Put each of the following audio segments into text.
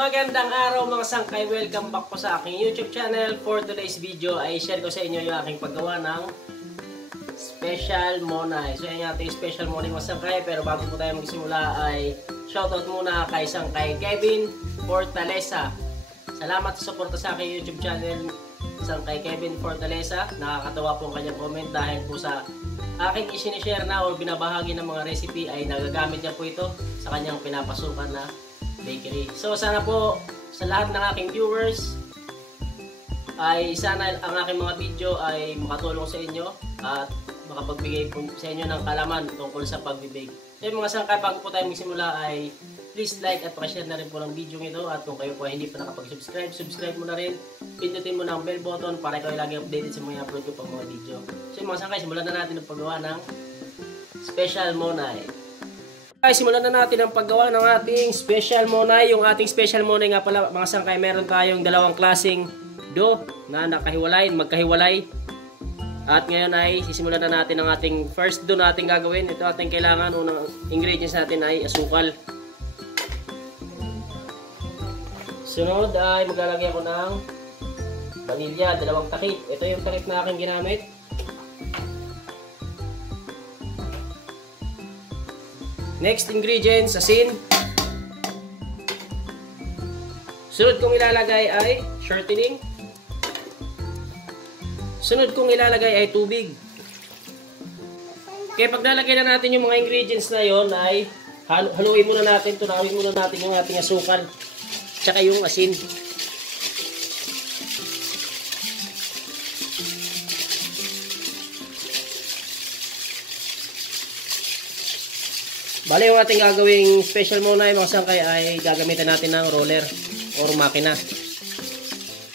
Magandang araw mga sangkay, welcome back po sa aking YouTube channel. For today's video ay share ko sa inyo yung aking paggawa ng special monay. So yan yung ating special monay mga sangkay, pero bago po tayo magsimula ay shoutout muna kay sangkay Kevin Fortaleza. Salamat sa suporta sa aking YouTube channel, sangkay Kevin Fortaleza. Nakakatawa po ang kanyang comment dahil po sa aking isinishare na o binabahagi ng mga recipe ay nagagamit niya po ito sa kanyang pinapasukan na bakery. So sana po sa lahat ng aking viewers ay sana ang aking mga video ay makatulong sa inyo at makapagbigay po sa inyo ng kalaman tungkol sa pagbibake. So mga sangkay, bago po tayo magsimula ay please like at pakishare na rin po ng video ito, at kung kayo po ay hindi pa nakapag-subscribe, subscribe mo na rin, pindutin mo ng bell button para ikaw ay lagi updated sa mga upload ko pang mga video. So mga sangkay, simulan na natin ang paggawa ng special monay. Okay, simulan na natin ang paggawa ng ating special monay. Yung ating special monay nga pala mga sangkay, meron tayong dalawang klaseng dough na magkahiwalay. At ngayon ay sisimulan na natin ang ating first dough na ating gagawin. Ito ating kailangan, unang ingredients natin ay asukal. Sunod ay maglalagay ako ng vanilya, dalawang takip. Ito yung takip na aking ginamit. Next ingredients, asin. Sunod kong ilalagay ay shortening. Sunod kong ilalagay ay tubig. Kaya pag nalagay na natin yung mga ingredients na yon ay haluin muna natin, tunawin muna natin yung ating asukal tsaka yung asin. Bale, yung ating gagawing special monay mga sangkay ay gagamitan natin ng roller or makina.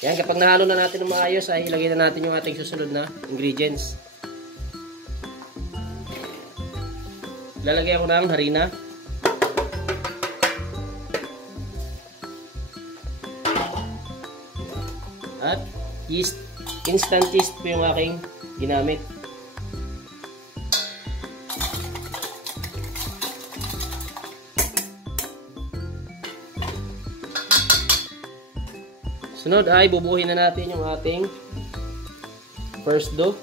Yan, kapag nahalo na natin ng maayos ay ilagay na natin yung ating susunod na ingredients. Lalagay ako ng harina. At yeast, instant yeast po yung aking ginamit. Sunod ay bubuhin na natin yung ating first dough.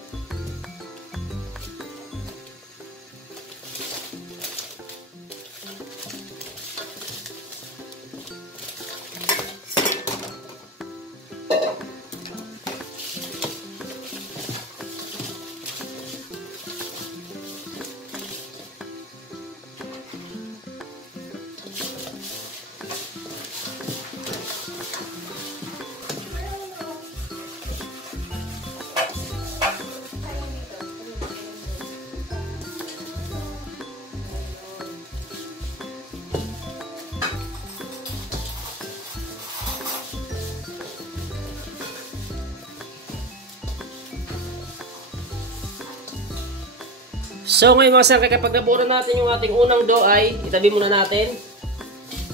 So ngayon mga sangkay, kapag nabuo natin yung ating unang dough ay itabi muna natin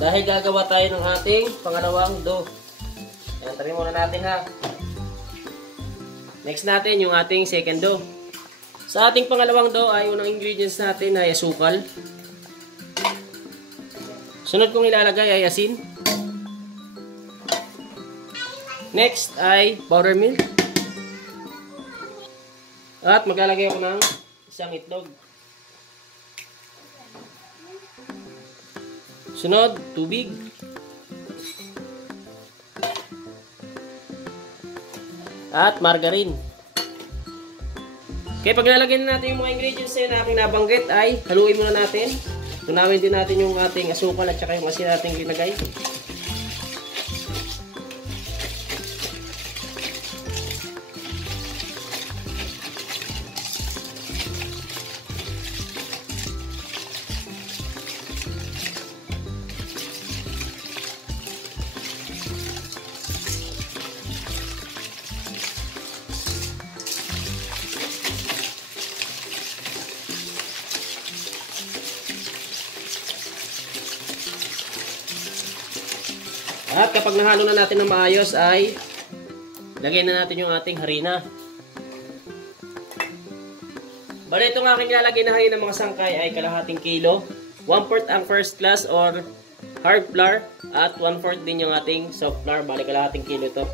dahil gagawa tayo ng ating pangalawang dough. Ayan, tabi muna natin ha. Next natin yung ating second dough. Sa ating pangalawang dough ay unang ingredients natin ay asukal. Sunod kong ilalagay ay asin. Next ay powder milk. At maglalagay ako ng isang itlog. Sunod, tubig. At margarine. Kaya pag nalagyan na natin yung mga ingredients na aking nabanggit ay haluin muna natin. Tunawin din natin yung ating asukal at saka yung asin natin linagay. At kapag nahalo na natin ng maayos ay lagay na natin yung ating harina. Bale, itong aking lalagay na harina mga sangkay ay kalahating kilo. 1/4 ang first class or hard flour at 1/4 din yung ating soft flour. Bali kalahating kilo ito.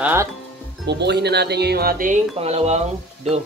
At bubuuhin na natin yung ating pangalawang dough.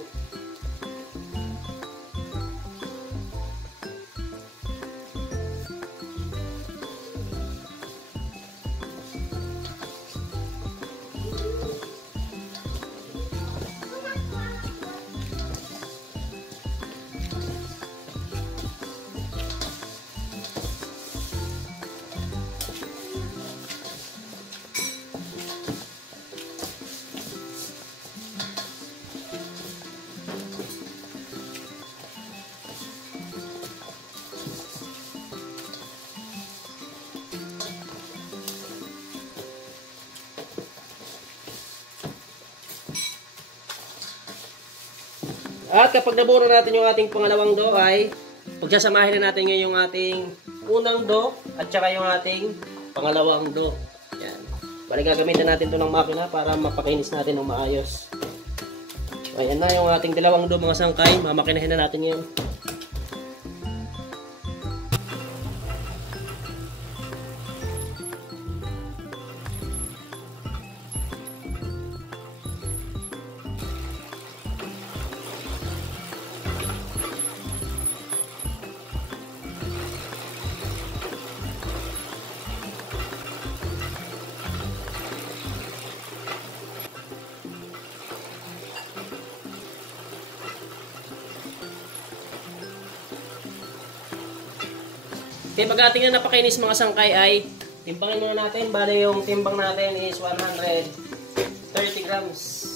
At kapag nabuo na natin yung ating pangalawang dough ay pagsasamahin na natin ngayon yung ating unang dough at saka yung ating pangalawang dough. Yan. Bali gagamitin natin ito ng makina para mapakinis natin ng maayos. Ayan na yung ating dalawang dough mga sangkay. Mamakinahin na natin ngayon. Okay, pag ating na napakinis mga sangkay ay timbangin muna natin. Bali yung timbang natin is 130 grams.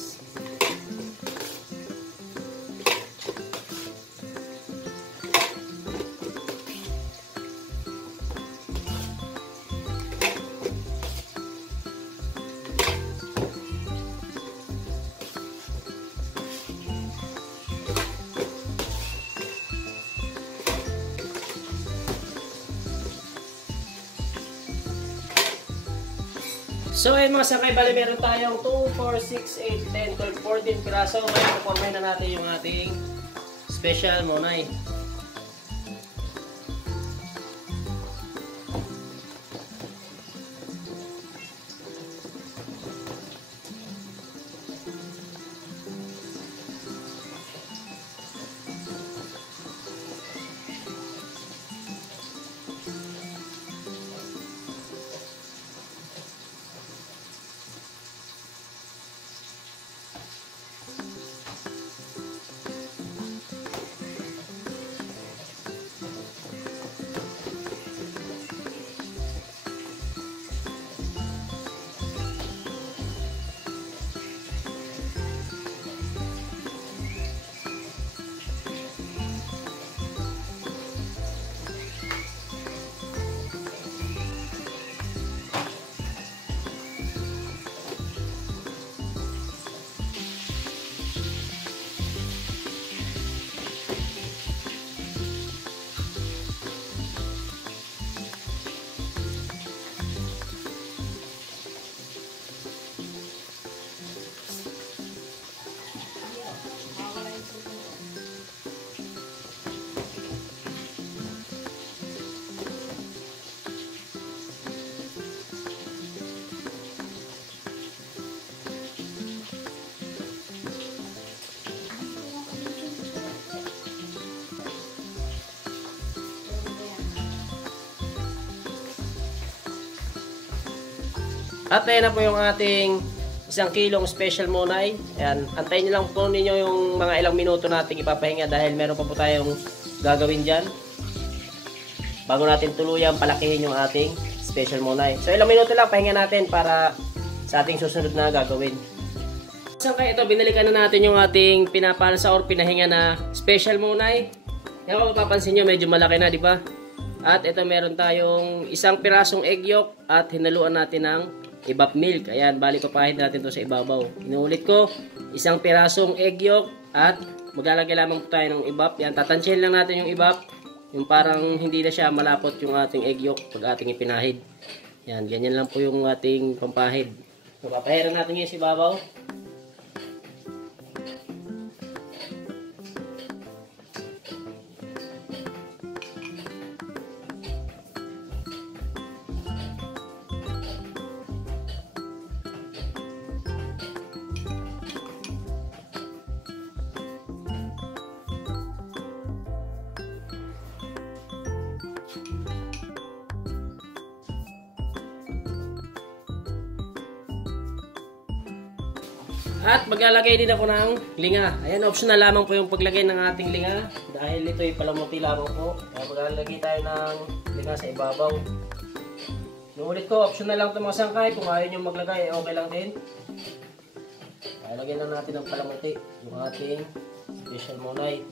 So ayun mga sangkay, bali meron tayong 2, 4, 6, 8, 10, 12, 14 piraso. Ngayon pupormahin na natin yung ating special monay. At ayan na po yung ating 1 kilong special monay. Ayan, antayin nyo lang po ninyo yung mga ilang minuto nating ipapahinga dahil meron pa po tayong gagawin dyan bago natin tuluyang palakihin yung ating special monay. So ilang minuto lang pahinga natin para sa ating susunod na gagawin. Sangkay, ito binalikan na natin yung ating pinapalsa or pinahinga na special monay. Kaya kung mapapansin nyo medyo malaki na, di ba? At ito meron tayong 1 pirasong egg yolk at hinaluan natin ng ibap milk. Ayan, bali papahid natin to sa ibabaw. Inuulit ko, 1 pirasong egg yolk at maglalagay lamang po tayo ng ibap. Yan, tatansyahin lang natin yung ibap. Yung parang hindi na siya malapot yung ating egg yolk pag ating ipinahid. Yan, ganyan lang po yung ating pampahid. So, papahiran natin yung sa ibabaw. At maglalagay din ako ng linga. Ayan, optional lamang po yung paglagay ng ating linga. Dahil ito ay palamuti lamang po. Kaya maglalagay tayo ng linga sa ibabaw. Nuulit ko, optional lang ito mga sangkay. Kung ayaw nyo maglagay, okay lang din. Kaya lagyan lang natin ng palamuti. Yung ating special monay.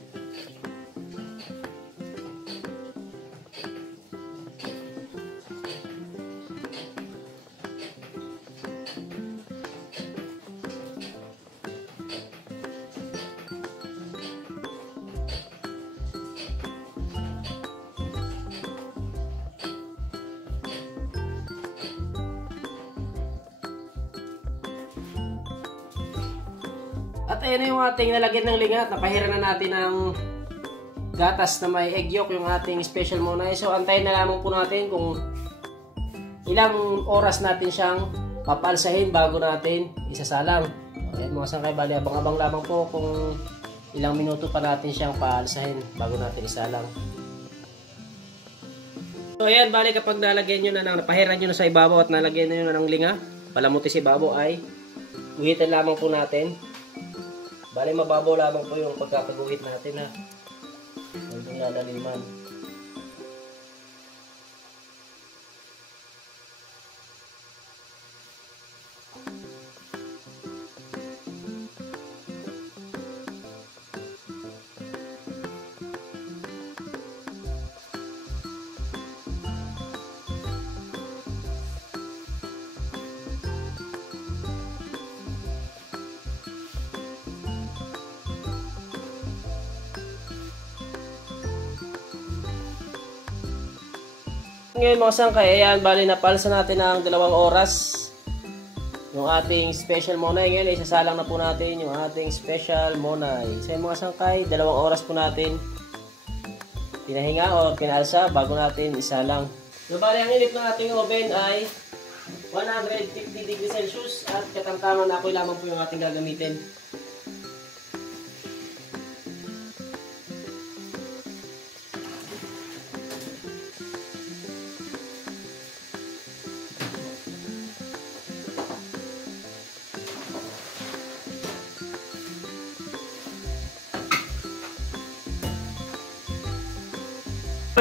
At ayan na yung ating nalagyan ng linga at napahiran na natin ng gatas na may egg yolk, yung ating special monay. So antayin na lamang po natin kung ilang oras natin siyang papalsahin bago natin isasalang. Ayan mga sangkay, bali abang-abang lamang po kung ilang minuto pa natin siyang paalsahin bago natin isalang. So ayan, bali kapag nalagyan nyo na, napahiran nyo na sa ibabaw at nalagyan nyo na ng linga, palamuti sa ibabaw ay guhitan lamang po natin. Bali mababaw lamang po yung pagkakaguhit natin ha. Huwag yung lalaliman. Ngayon mga sangkay, ayan, bali napalsa natin ng 2 oras yung ating special monay. Ngayon isasalang na po natin yung ating special monay. So mga sangkay, 2 oras po natin pinahinga o pinalsa bago natin isalang. So bali ang init ng ating oven ay 150 degrees Celsius at katamtaman na ako lamang po yung ating gagamitin.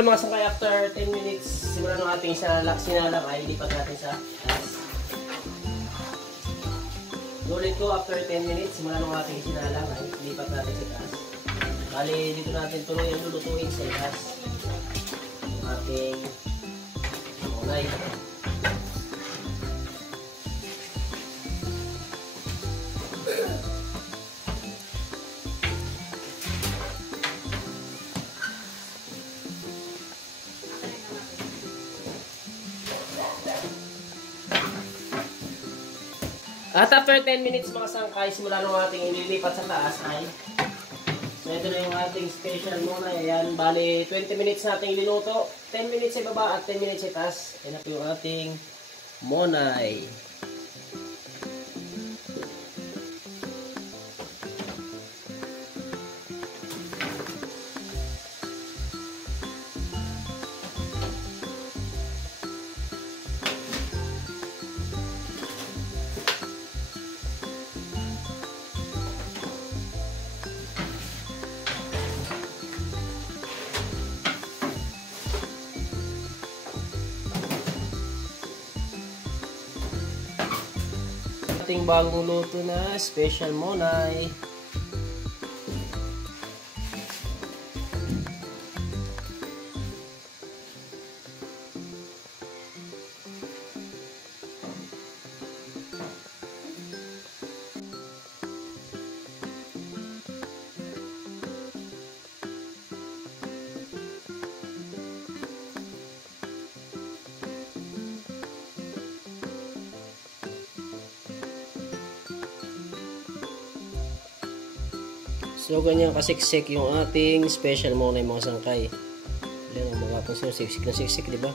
Mga sangkay, after 10 minutes simula ng ating sinalang ay lipat natin sa gas. Ulit ko, after 10 minutes simula ng ating sinalang ay lipat natin sa gas. Bali dito natin tuloy ang lulutuin sa gas yung ating monay. At after 10 minutes mga sangkay, simula nung ating inilipat sa taas ay so ito na yung ating special monay. Ayan, bali 20 minutes nating linuto, 10 minutes sa baba at 10 minutes sa taas. Ayan na po yung ating monay. Ating bagong luto na special monay. So ganyan kasiksik yung ating special monay mga sangkay. Ayan, mga pansin, siksik na siksik, di ba?